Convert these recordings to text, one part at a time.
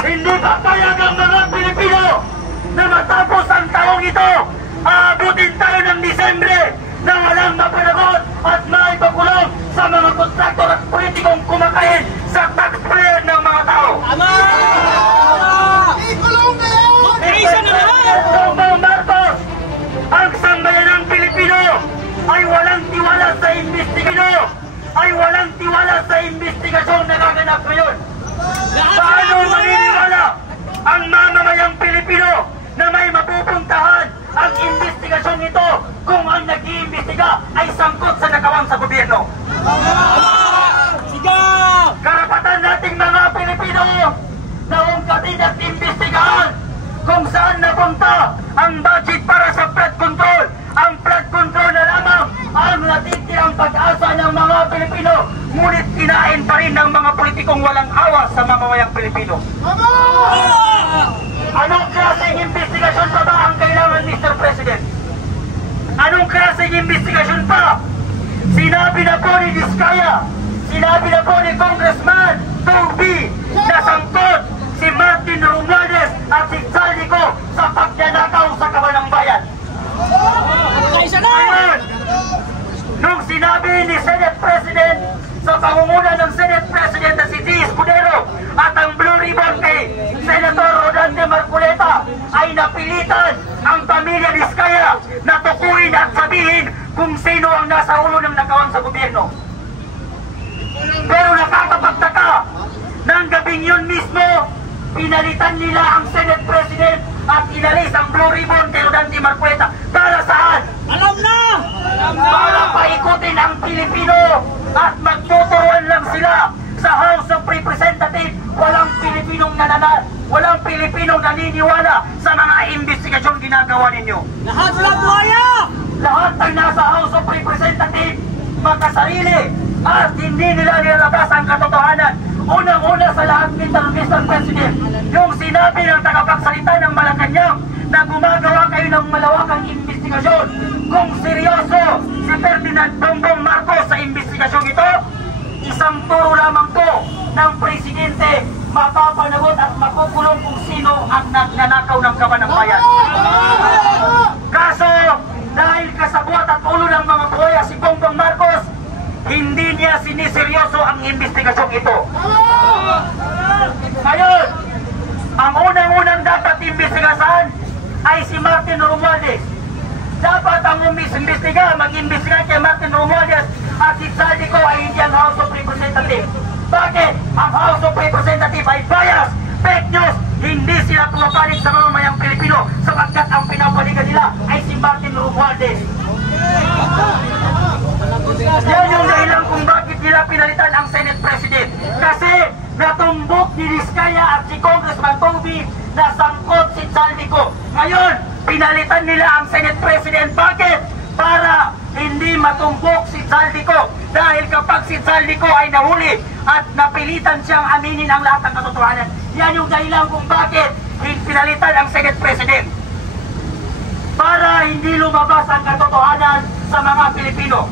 Hindi papayag ang mga Pilipino na matapos ang taong ito, aabutin tayo ng Disyembre na walang mapanagot at maipakulong sa mga kontraktor at politikong kumakain sa taxpayer ng mga tao. Tama! Ikulong na yan! Bongbong Marcos, ang sambayanang Pilipino ay walang tiwala sa investigasyon, ay walang tiwala sa investigasyon na gaganap ngayon. Paano maniniwala ang mamamayang Pilipino na may mapupuntahan ang investigasyon ito kung ang nag-iimbestiga ay sangkot sa nakawang sa gobyerno? Karapatan nating mga Pilipino na ungkatin at imbestigahan kung saan napunta ang budget para sa flood control. Ang flood control na lamang ang natitirang pag-asa ng mga Pilipino, ngunit kinain pa rin ng mga politikong walang awa sa mamamayang Pilipino. Anong klaseng investigasyon pa ba ang kailangan, Mr. President? Anong klaseng investigasyon pa? Sinabi na po ni Diskaya, sinabi na po ni Congressman Toby na sangkot si Martin Romualdez at si Zaldico sa pagnanakaw sa Kabanang Bayan. Ngayon, nung sinabi ni Senate President sa pangunguna ng Senate President na si G. Escudero at ang Blue Ribbon kay Senator Rodante Marcoleta, ay napilitan ang pamilya Diskaya na tukuyin at sabihin kung sino ang nasa ulo ng nakawang sa gobyerno. Pero nakakapagtaka, ng gabing yun mismo, pinalitan nila ang Senate President at inalis ang Blue Ribbon kay Rodante Marcoleta. Para saan? Alam na! Para paikutin ang Pilipino at magtuturuan lang sila sa House of Representatives. Walang Pilipinong naniniwala sa mga investigasyon ginagawa ninyo. Lahat sila buhaya! Lahat ang nasa House of Representatives makasarili at hindi nila nilalabas ang katotohanan. Unang-una sa lahat, Mr. President, yung sinabi ng tagapagsalita ng Malacanang na gumagawa kayo ng malawakang investigasyon. Kung seryoso si Ferdinand Bongbong Marcos sa investigasyon ito, isang turo lamang to ng Presidente, mapapanagot at makukulong kung sino ang nagnanakaw ng Kabanang Bayan. Kaso, dahil kasabwat at ulo ng mga buhaya si Bongbong Marcos, hindi niya siniseryoso ang investigasyong ito. Ngayon, ang unang-unang dapat imbestigasan ay si Martin Romualdez. Dapat ang mag-imbestiga kay Martin Romualdez at si Zaldico ay hindi ang House of Representatives. Bakit? Ang House of Representatives ay bias, fake news, hindi sila pumapanig sa mamamayang Pilipino sapagkat ang pinapaligan nila ay si Martin Romualdez. Yan yung dahilan kung bakit nila pinalitan ang Senate President. Kasi natumbok ni Diskaya at si Congressman Toby na sangkot si Zaldico. Ngayon, pinalitan nila ang Senate President. Bakit? Para hindi matumbok si Zaldico. Dahil kapag si Zaldico ay nahuli at napilitan siyang aminin ang lahat ng katotohanan, yan yung dahilan kung bakit pinalitan ang Senate President. Para hindi lumabas ang katotohanan sa mga Pilipino.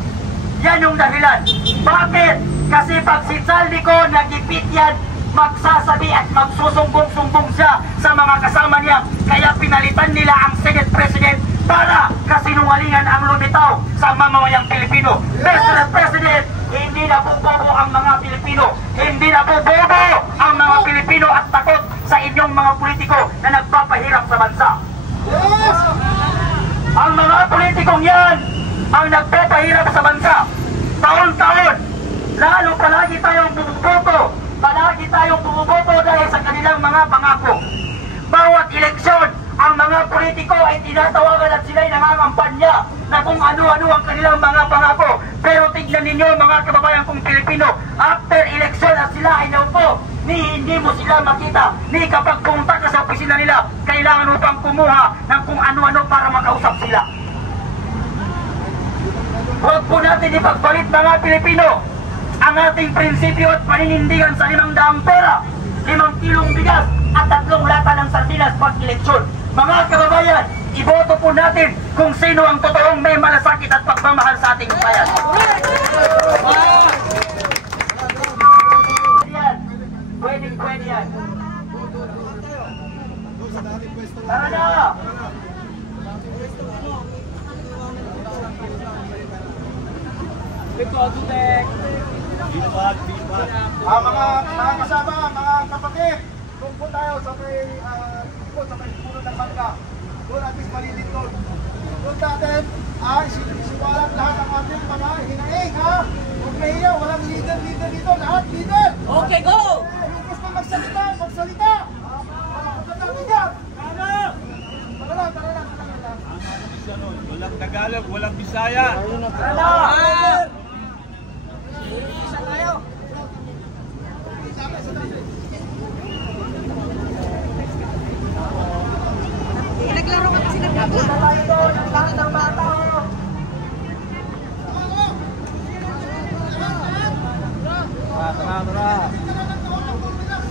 Yan yung dahilan. Bakit? Kasi pag si Zaldico nagipit yan, magsasabi at magsusumbong-sumbong siya sa mga kasama niya. Kaya pinalitan nila ang Senate President para kasinungalingan ang lumitaw sa mamamayang Pilipino. Mr. President, hindi na po bobo ang mga Pilipino. Hindi na po bobo ang mga Pilipino at takot sa inyong mga politiko na nagpapahirap sa bansa. Ang mga politikong yan ang nagpapahirap sa bansa. Taon-taon, lalo palagi tayong bumuboto. Palagi tayong bumuboto dahil sa kanilang mga pangako. Bawat eleksyon, ang mga politiko ay tinatawagan at sila'y nangangampanya na kung ano-ano ang kanilang mga pangako. Pero tignan ninyo mga kababayan kong Pilipino, after eleksyon at sila ay naupo, hindi mo sila makita. Ni kapag pumunta ka sa opisina nila, kailangan mo pang kumuha ng kung ano-ano para makausap sila. Huwag po natin ipagpalit mga Pilipino ang ating prinsipyo at paninindigan sa 500 pera, 5 kilong bigas at 3 lata ng sardinas pag-eleksyon. Mga kababayan, iboto po natin kung sino ang totoong may malasakit at pagmamahal sa ating bayan. Pwede yan. Tara na! Mga kasama, mga kapatid, kung po tayo sa may puno ng bangka, doon at least malilitod. Doon natin ay sinisiwalat lahat ng ating mga hinaing, ha? Huwag mahiya, walang leader dito, lahat leader! Okay, go! Yung gusto magsalita, magsalita! Malakasan natin yan! Tara na! Walang Tagalog, walang Bisaya. Tara na! Naglaro ka kasi nagkakla. Tayo doon, ang lahat ng bata.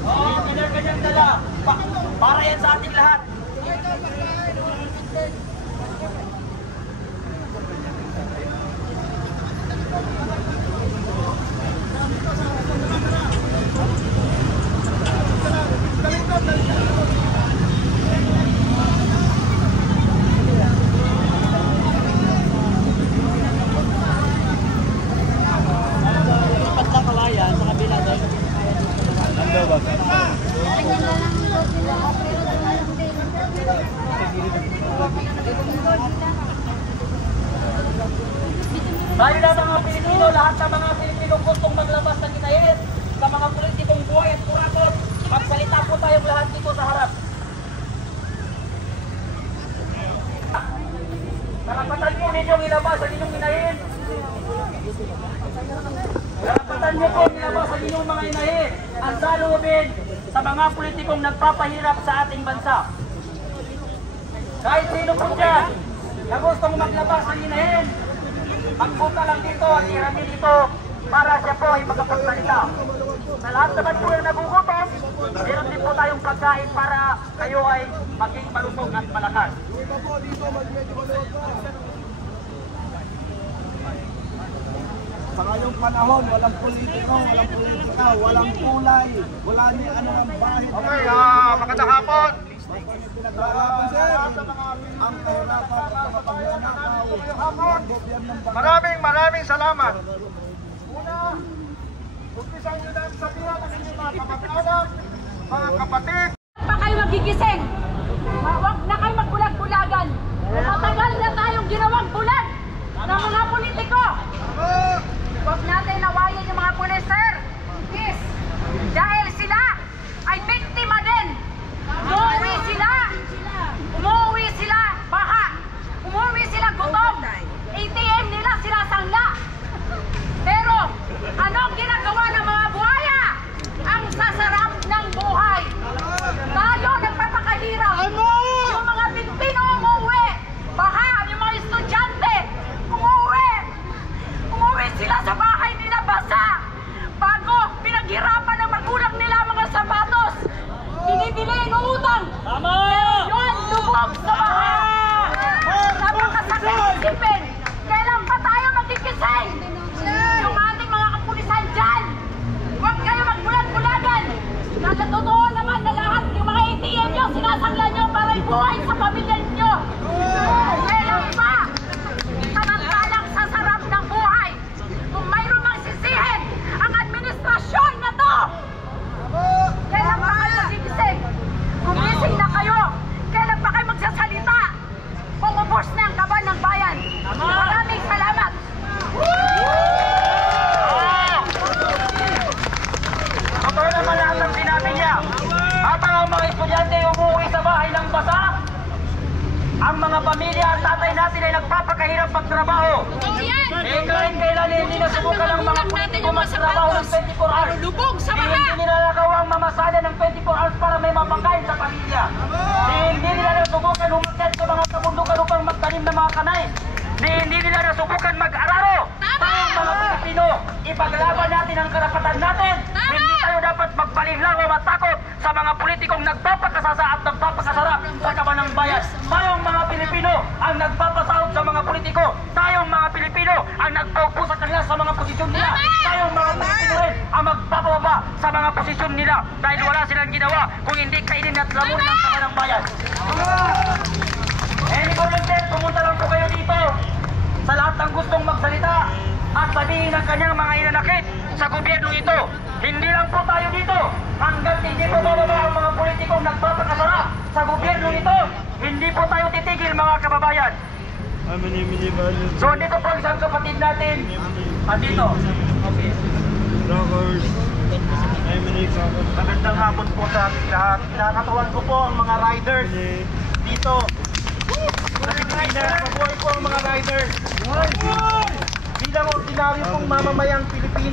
Oo, ganyan dala. Para yan sa ating lahat. Tayo na mga Pilipino, lahat ng mga Pilipino gustong maglabas ng inahin sa mga politikong buhay at kurakot. Magsalita po tayong lahat dito sa harap. Karapatan po ninyong ilabas ang inyong inahin. Karapatan niyo po ilabas ang inyong mga inahin. Ang salubin sa mga politikong nagpapahirap sa ating bansa. Kahit sino po dyan na gustong maglabas ng inahin, magpunta lang dito at irami dito para siya po ay magkapagsalita. Sa lahat naman po yung nagugutom, meron din po tayong pagkain para kayo ay maging malusog at malakas. Sa ngayong panahon, walang politiko, walang politika, walang kulay, wala ni ano ng bahid. Okay, magandang hapon. Ang kahirapan at maraming salamat. Una, umpisan nyo na sabihan ng inyong mga kamag-anak, mga kapatid. Pa kayo magigising. Huwag na kayo magbulag-bulagan. Matagal na tayong ginawang bulag ng mga politiko. Huwag natin nawayan yung mga pulis, sir. Yes. Dahil sila ay biktima din. Umuwi sila baha. Umuwi sila gutom. ATM nila sinasangla. Pero anong ginagawa ng mga buhaya? Ang sasarap ng buhay. Tayo nagpapakahirap. Yung mga Pilipino umuwi. Baha, yung mga estudyante umuwi sila sa bahay nila basa. Bago pinaghirapan ng magulang nila mga sapatos. Binibili ng utang. Tama! Yun, lubog sa baha. Napakasakit isipin. Kailan pa tayo magkikising? Yung ating mga kapulisan dyan. Huwag kayo magbulag-bulagan. Totoo naman na lahat yung mga ATM nyo, sinasangla nyo para ibuhay sa pamilya nyo. Kailan pa? Samantalang sa sarap ng buhay. Kung mayroon mang sisihin ang administrasyon na to. Kailan pa kayo magigising? Gumising na kayo. Kailan pa kayo magsasalita? Pumubos na ang kaban ng bayan. Maraming salamat. Totoo naman lahat ng sinabi niya. Habang ang mga estudyante umuwi sa bahay ng basa, ang mga pamilya at tatay natin ay nagpapakahirap magtrabaho. Eh kahit kailan hindi nasubukan ang mga politiko magtrabaho ng 24 hours. Hindi nila nagawang mamasalan ng 24 hours para may mapakain sa pamilya. Hindi nila nasubukan umakyat sa mga kabundukan upang magtanim ng mga kanay. Hindi nila nasubukan mag-araro. Tayo mga Pilipino, ipaglaban natin ang karapatan natin. Hindi tayo dapat magpalinlang o matakot sa sa mga politikong nagpapakasasa at nagpapakasarap sa kabanang bayan. Tayong mga Pilipino ang nagpapasahod sa mga politiko. Tayong mga Pilipino ang nagpaupo sa kanila sa mga posisyon nila. Tayong mga Pilipino rin ang magpapababa sa mga posisyon nila dahil wala silang ginawa kung hindi kainin at lamunin ng kabanang bayan. Any volunteer, pumunta lang po kayo dito sa lahat ng gustong magsalita at sabihin ng kanyang mga inanakit sa gobyernong ito. Hindi lang po tayo dito. Hanggang hindi po bababa ang mga politikong nagpapakasarap sa gobyernong ito, hindi po tayo titigil mga kababayan. So dito po isang kapatid natin. Andito. Okay. Magandang hapon po sa ating lahat. Kinakatawan ko po ang mga riders dito. Mabuhay po ang mga riders. Bilang ordinaryo pong mamamayang Pilipino.